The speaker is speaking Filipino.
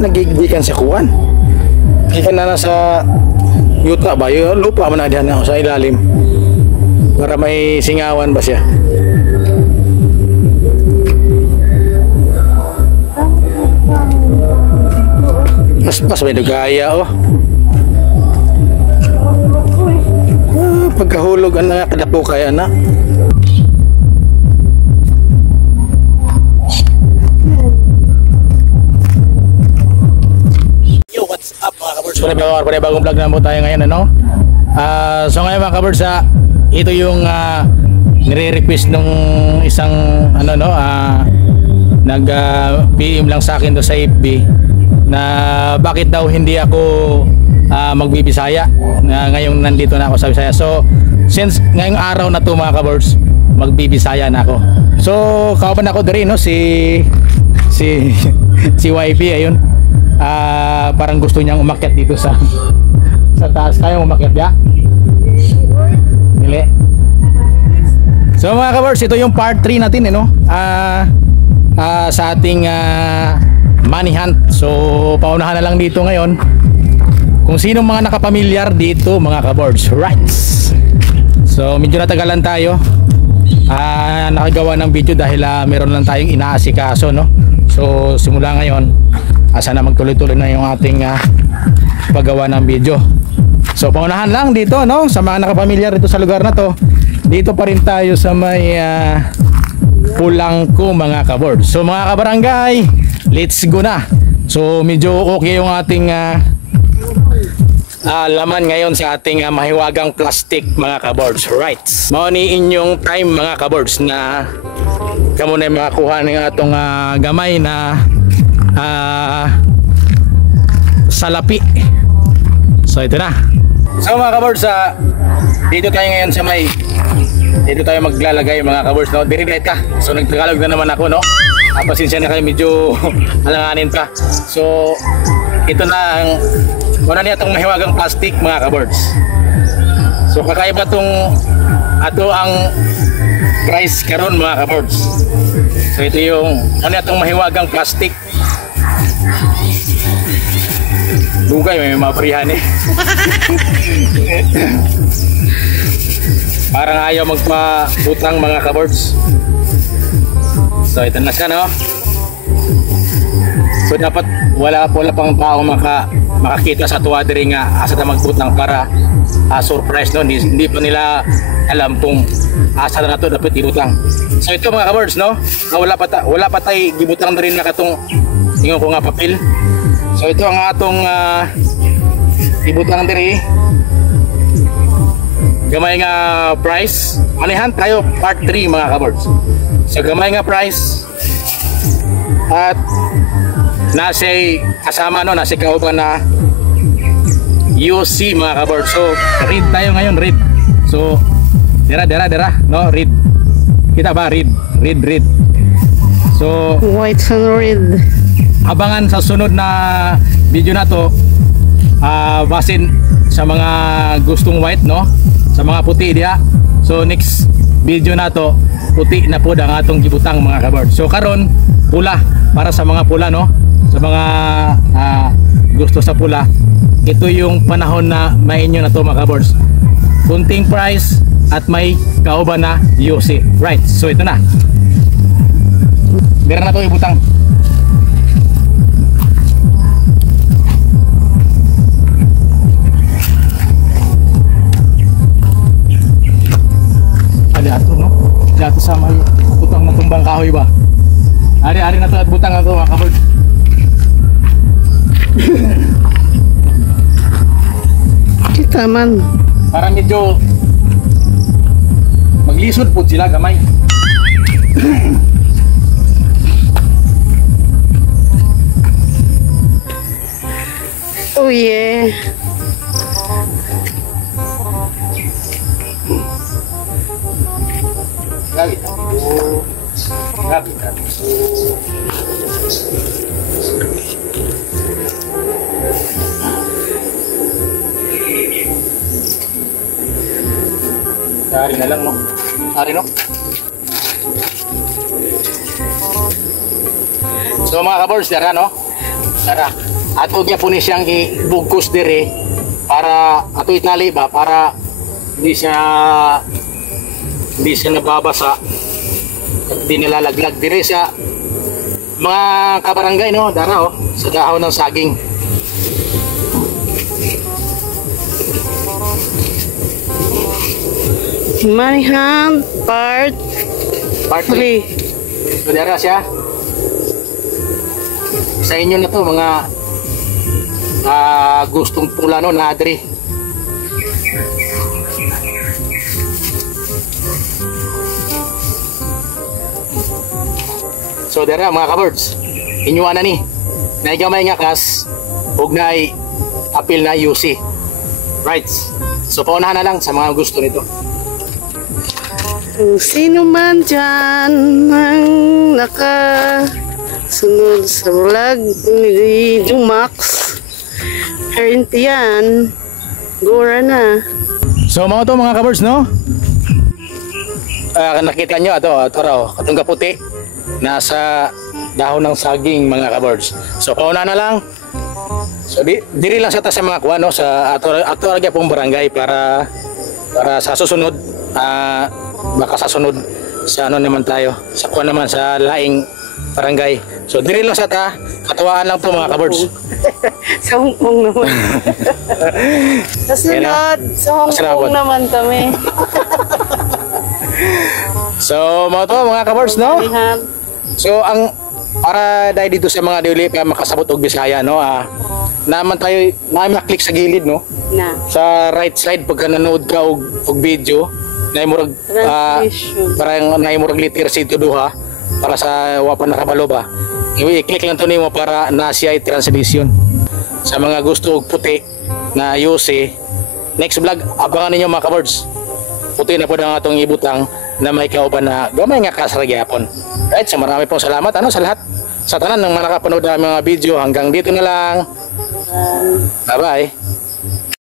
nagigdikan sa kuwan. Kaya na nasa yuta ba? Yung lupa man na diyan ako sa ilalim. Para may singawan ba siya? Pas may dugaya oh. Pagkahulog ang nakadapo kaya na. Yo, what's up mga kabirds? Bagong vlog na po tayo ngayon ano? So ngayon mga kabirds, ito yung nire-request nung isang ano no, nag PM lang sa akin do sa FB na bakit daw hindi ako magbibisaya na ngayong nandito na ako sa Bisaya. So since ngayong araw na to mga kabirds, magbibisaya na ako. So kauban ako diri no, si YP ayun. Parang gusto niyang umakyat dito sa taas. Kaya umakyat ya? Dili. So mga kabirds, ito yung part 3 natin no. Sa ating money hunt. So paunahan na lang dito ngayon kung sino mga nakapamilyar dito mga kabirds, right? So medyo natagalan tayo nakagawa ng video dahil meron lang tayong inaasikaso no. So simula ngayon sana magtuloy-tuloy na yung ating paggawa ng video. So paunahan lang dito no, sa mga nakapamilyar dito sa lugar na to. Dito pa rin tayo sa may Pulangko mga kabirds. So mga kabarangay, let's go na. So medyo okay yung ating laman ngayon sa ating mahiwagang plastic mga kabirds, right? Mao ni inyong time mga kabirds na kamo na makakuha ng atong gamay na salapi. So ito na. So mga kabirds, dito tayo ngayon sa may, dito tayo maglalagay mga kabirds no. Direct ka. So nagtagalog na naman ako no. Pasensya na kayo, medyo alanganin pa. So ito na ang wala niya itong mahiwagang plastic mga kabirds. So kakaiba itong ato ang price karon mga kabirds. So ito yung ano niya itong mahiwagang plastic. Dugay may maprihan eh. Parang ayaw magpabutang mga kabirds. So ito na siya no. So dapat wala pang tao makakita sa tuwa diri nga asa na magbutang para surprise no. Hindi pa nila alam kung asa na to dapat ibutang. So ito mga kabirds no, wala pa tay gibutang diri na katong ingon ko nga papel. So ito ang atong ibutang diri. Gamay nga price. Anihan tayo part 3 mga kabirds. So gamay nga price at nasa kasama no, nasa kauban na UC mga kabirds. So read tayo ngayon, read. So dera no, read. Kita ba read. So white and red. Abangan sa sunod na video na to, basin sa mga gustong white no, sa mga puti diya. So next video na to, puti na po ang atong gibutang mga kabirds. So karon pula para sa mga pula no, sa mga gusto sa pula. Ito yung panahon na mainyo na to mga kabirds. Kunting price at may kauban na UC. Right. So ito na. Meron na to ibutang. Ato no? Ato sa may butang na tumbang kahoy ba? Ari na to at butang ako mga kabirds. Kita man. Para medyo maglisod po sila gamay. Oh yeah. Grabe. Dari na lang no. Dari no. So mga kabirds, dara no. Tara. Ato niya po ni siyang ibugkos dire para ato itali ba para hindi siya nababasa at hindi nilalaglag dire sa mga kabarangay, no? Dara, oh, sa dahon ng saging. Manihan part Part 3. 3. So dara siya. Sa inyo na to mga gustong pula, no, na adri. So dara mga kabords, inyuan na ni naigamay nga kas ug naay apil na UC. Right. So paunahan na lang sa mga gusto nito. Kung sino man dyan ang nakasunod sa vlog ni Jumax, current yan, gora na. So mga to mga kabords, no? Nakita nyo ito raw, katong kaputi nasa dahon ng saging mga kabords. So pauna na lang. So diri lang sa ta sa mga kuha, no, sa ato lagi pong barangay para sa susunod baka sa sunod sa ano naman tayo sa kuha naman sa laing barangay. So diri lang sa ta, katuwaan lang to mga kabords. Sa Hong Kong naman. Sa sunod, sa Hong Kong naman kami. So mga to mga kabords, no? Manihan. So ang para dahil dito sa mga dili pa makasabot og Bisaya, no, naman tayo na-click sa gilid, no, Na. sa right side pagka nanood ka og video na imurag Translation. parang na imurag literacy to duha para sa wapan nakabalo ba, i-click lang to nimo para na siya translation sa mga gusto og puti na UC. Next vlog abangan ninyo mga kabords, puti na po ang atong ibutang na may kauban na gamay nga kasaragyapon. Right, so marami pong salamat sa lahat, sa tanan ng mga nakapanood ng mga video. Hanggang dito na lang. Bye bye.